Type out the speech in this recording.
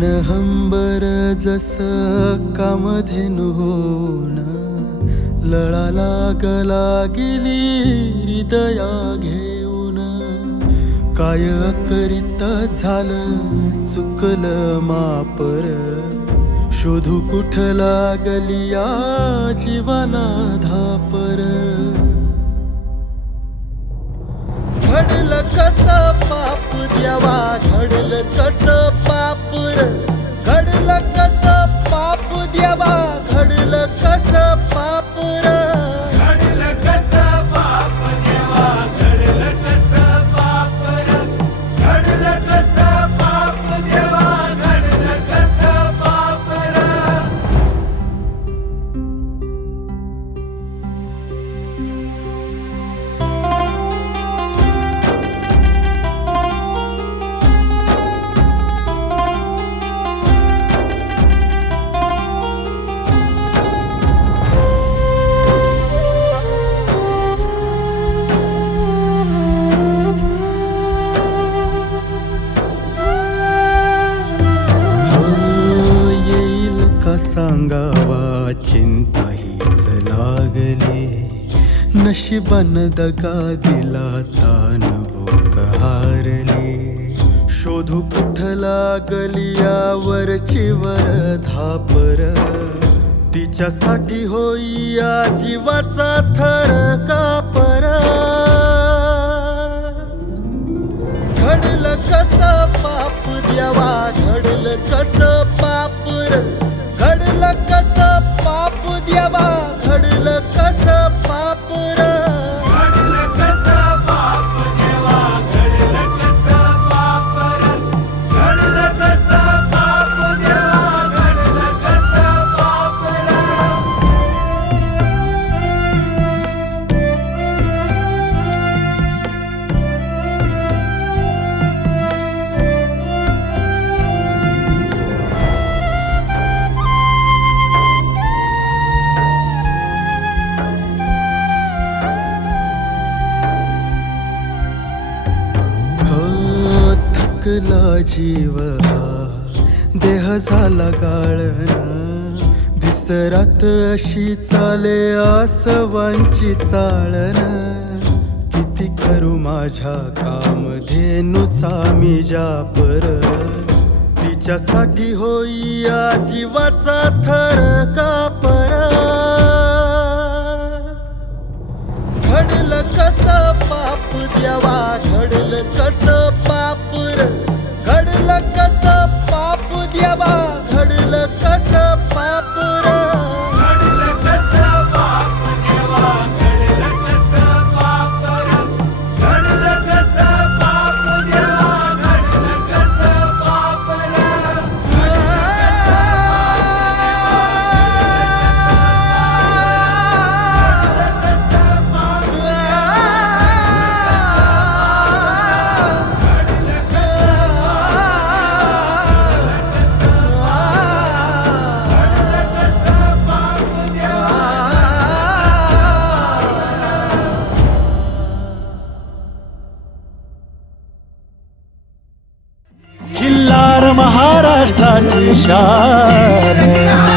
रणहंबर जस कामधेनु होऊन लळा लागला गेली हृदया घेऊन. काय अकरित झालं चुकलं मापर, शोधू कुठ लागली या जीवाला धापर. घडलं कसं पाप द्यावा, घडलं कसं पाप र, घडलं कसं पाप द्यावा, घडलं कसं पाप र. घडलं कसं पाप देवा, घडलं कसं पाप र, घडलं कसं पाप देवा, घडलं कसं पाप र. सांगावा चिंता हीच लागली, नशिबान दगा दिला तान भूक हारली. शोधू कुठ लागली यावरची वर धापर, तिच्यासाठी होई या जीवाचा थर कापर. घडलं कसं पाप द्यावा, घडलं कसं पाप र, घडलं कसं पाप द्यावा, घडलं कसं पाप र. घडलं कसं पाप देवा, घडलं कसं पाप र, घडलं कसं पाप देवा, घडलं कसं पाप र. थकला जीव हा देह झाला गाळण, दिसरात अशी चाले आसवांची चाळण. किती करू माझ्या कामधेनूचा मी जापर, तिच्यासाठी होई या जीवाचा थर कापर. घडलं कसं पाप द्यावा, घडलं कसं पाप र, घडलं कसं पाप द्यावा, घडलं कसं पाप र. घडलं कसं पाप देवा, घडलं कसं पाप र, घडलं कसं पाप देवा, घडलं कसं पाप र. खिल्लार महाराष्ट्राची शान.